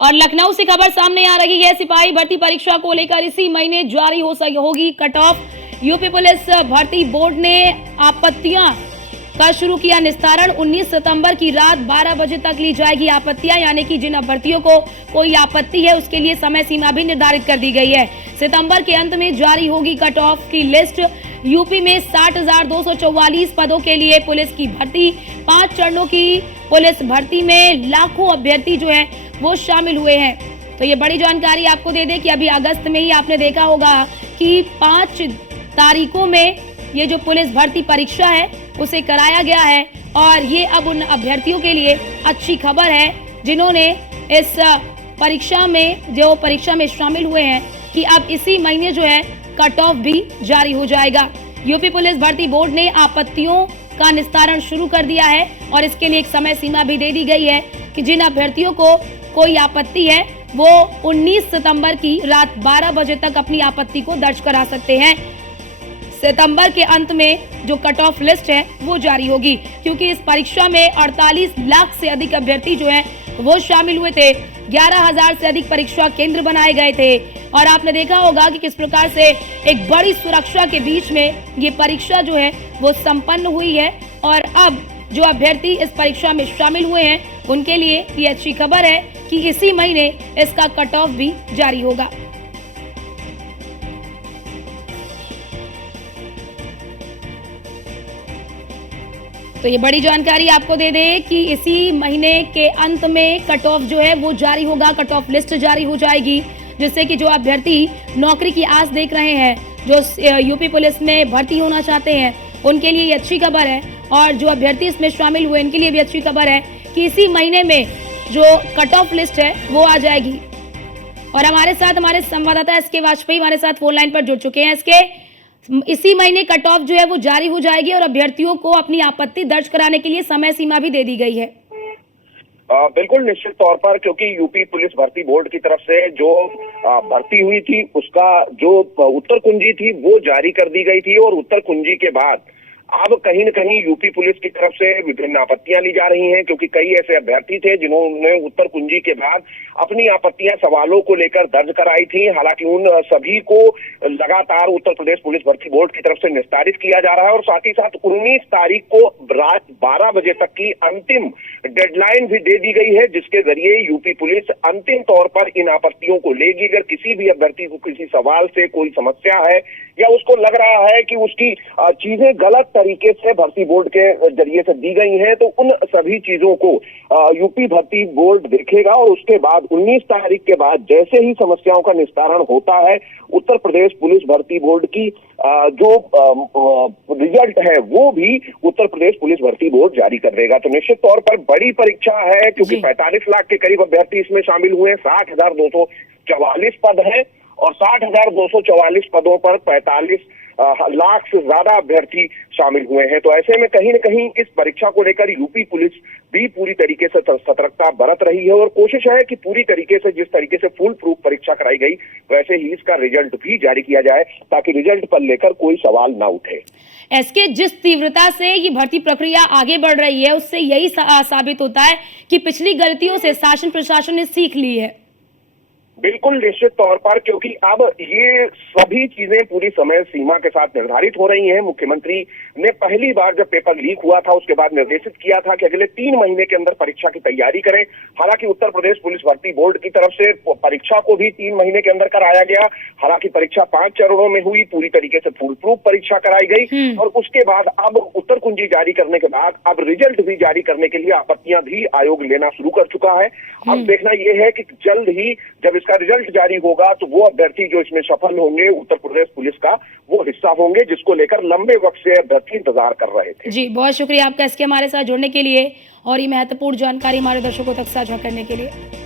और लखनऊ से खबर सामने आ रही है, सिपाही भर्ती परीक्षा को लेकर इसी महीने जारी होगी कट ऑफ। यूपी पुलिस भर्ती बोर्ड ने आपत्तियां का शुरू किया निस्तारण। 19 सितंबर की रात 12 बजे तक ली जाएगी आपत्तियां, यानी कि जिन अभ्यर्थियों को कोई आपत्ति है उसके लिए समय सीमा भी निर्धारित कर दी गई है। सितंबर के अंत में जारी होगी कट ऑफ की लिस्ट। यूपी में 60,244 पदों के लिए पुलिस की भर्ती, 5 चरणों की पुलिस भर्ती में लाखों अभ्यर्थी जो हैं वो शामिल हुए हैं। तो ये बड़ी जानकारी आपको दे दें कि अभी अगस्त में ही आपने देखा होगा कि 5 तारीखों में ये जो पुलिस भर्ती परीक्षा है उसे कराया गया है, और ये अब उन अभ्यर्थियों के लिए अच्छी खबर है जिन्होंने इस परीक्षा में शामिल हुए हैं कि अब इसी महीने जो है कट ऑफ भी जारी हो जाएगा। यूपी पुलिस भर्ती बोर्ड ने आपत्तियों का निस्तारण शुरू कर दिया है और इसके लिए एक समय सीमा भी दे दी गई है कि जिन अभ्यर्थियों को कोई आपत्ति है वो 19 सितंबर की रात 12 बजे तक अपनी आपत्ति को दर्ज करा सकते हैं। सितंबर के अंत में जो कट ऑफ लिस्ट है वो जारी होगी, क्योंकि इस परीक्षा में 48 लाख से अधिक अभ्यर्थी जो हैं वो शामिल हुए थे। 11,000 से अधिक परीक्षा केंद्र बनाए गए थे और आपने देखा होगा कि किस प्रकार से एक बड़ी सुरक्षा के बीच में ये परीक्षा जो है वो संपन्न हुई है। और अब जो अभ्यर्थी इस परीक्षा में शामिल हुए हैं उनके लिए ये अच्छी खबर है कि इसी महीने इसका कट ऑफ भी जारी होगा। तो ये बड़ी जानकारी आपको दे दें कि इसी महीने के अंत में कट ऑफ जो है वो जारी होगा, कट ऑफ लिस्ट जारी हो जाएगी, जिससे कि जो अभ्यर्थी नौकरी की आस देख रहे हैं, जो यूपी पुलिस में भर्ती होना चाहते हैं, उनके लिए ये अच्छी खबर है। और जो अभ्यर्थी इसमें शामिल हुए इनके लिए भी अच्छी खबर है कि इसी महीने में जो कट ऑफ लिस्ट है वो आ जाएगी। और हमारे साथ हमारे संवाददाता SK वाजपेयी हमारे साथ फोन लाइन पर जुड़ चुके हैं। SK, इसी महीने कट ऑफ जो है वो जारी हो जाएगी और अभ्यर्थियों को अपनी आपत्ति दर्ज कराने के लिए समय सीमा भी दे दी गई है। बिल्कुल निश्चित तौर पर, क्योंकि यूपी पुलिस भर्ती बोर्ड की तरफ से जो भर्ती हुई थी उसका जो उत्तर कुंजी थी वो जारी कर दी गई थी, और उत्तर कुंजी के बाद अब कहीं न कहीं यूपी पुलिस की तरफ से विभिन्न आपत्तियां ली जा रही हैं, क्योंकि कई ऐसे अभ्यर्थी थे जिन्होंने उत्तर कुंजी के बाद अपनी आपत्तियां सवालों को लेकर दर्ज कराई थी। हालांकि उन सभी को लगातार उत्तर प्रदेश पुलिस भर्ती बोर्ड की तरफ से निस्तारित किया जा रहा है, और साथ ही साथ 19 तारीख को रात 12 बजे तक की अंतिम डेडलाइन भी दे दी गई है, जिसके जरिए यूपी पुलिस अंतिम तौर पर इन आपत्तियों को लेगी। अगर किसी भी अभ्यर्थी को किसी सवाल से कोई समस्या है या उसको लग रहा है कि उसकी चीजें गलत तरीके से भर्ती बोर्ड के जरिए से दी गई हैं, तो उन सभी चीजों को यूपी भर्ती बोर्ड देखेगा, और उसके बाद 19 तारीख के बाद जैसे ही समस्याओं का निस्तारण होता है, उत्तर प्रदेश पुलिस भर्ती बोर्ड की जो रिजल्ट है वो भी उत्तर प्रदेश पुलिस भर्ती बोर्ड जारी कर देगा। तो निश्चित तौर पर बड़ी परीक्षा है, क्योंकि 45 लाख के करीब अभ्यर्थी इसमें शामिल हुए हैं। 60,244 पद हैं, और 60,244 पदों पर 45 लाख से ज्यादा अभ्यर्थी शामिल हुए हैं। तो ऐसे में कहीं न कहीं इस परीक्षा को लेकर यूपी पुलिस भी पूरी तरीके से सतर्कता बरत रही है, और कोशिश है कि पूरी तरीके से जिस तरीके से फुल प्रूफ परीक्षा कराई गई वैसे ही इसका रिजल्ट भी जारी किया जाए, ताकि रिजल्ट पर लेकर कोई सवाल ना उठे। SK, जिस तीव्रता से ये भर्ती प्रक्रिया आगे बढ़ रही है उससे यही साबित होता है कि पिछली गलतियों से शासन प्रशासन ने सीख ली है। बिल्कुल निश्चित तौर पर, क्योंकि अब ये सभी चीजें पूरी समय सीमा के साथ निर्धारित हो रही हैं। मुख्यमंत्री ने पहली बार जब पेपर लीक हुआ था उसके बाद निर्देशित किया था कि अगले 3 महीने के अंदर परीक्षा की तैयारी करें। हालांकि उत्तर प्रदेश पुलिस भर्ती बोर्ड की तरफ से परीक्षा को भी 3 महीने के अंदर कराया गया। हालांकि परीक्षा 5 चरणों में हुई, पूरी तरीके से फुल प्रूफ परीक्षा कराई गई, और उसके बाद अब उत्तर कुंजी जारी करने के बाद अब रिजल्ट भी जारी करने के लिए आपत्तियां भी आयोग लेना शुरू कर चुका है। अब देखना यह है कि जल्द ही जब इसका रिजल्ट जारी होगा तो वो अभ्यर्थी जो इसमें सफल होंगे उत्तर प्रदेश पुलिस का वो हिस्सा होंगे, जिसको लेकर लंबे वक्त से अभ्यर्थी इंतजार कर रहे थे। जी, बहुत शुक्रिया आपका SK हमारे साथ जुड़ने के लिए और ये महत्वपूर्ण जानकारी हमारे दर्शकों तक साझा करने के लिए।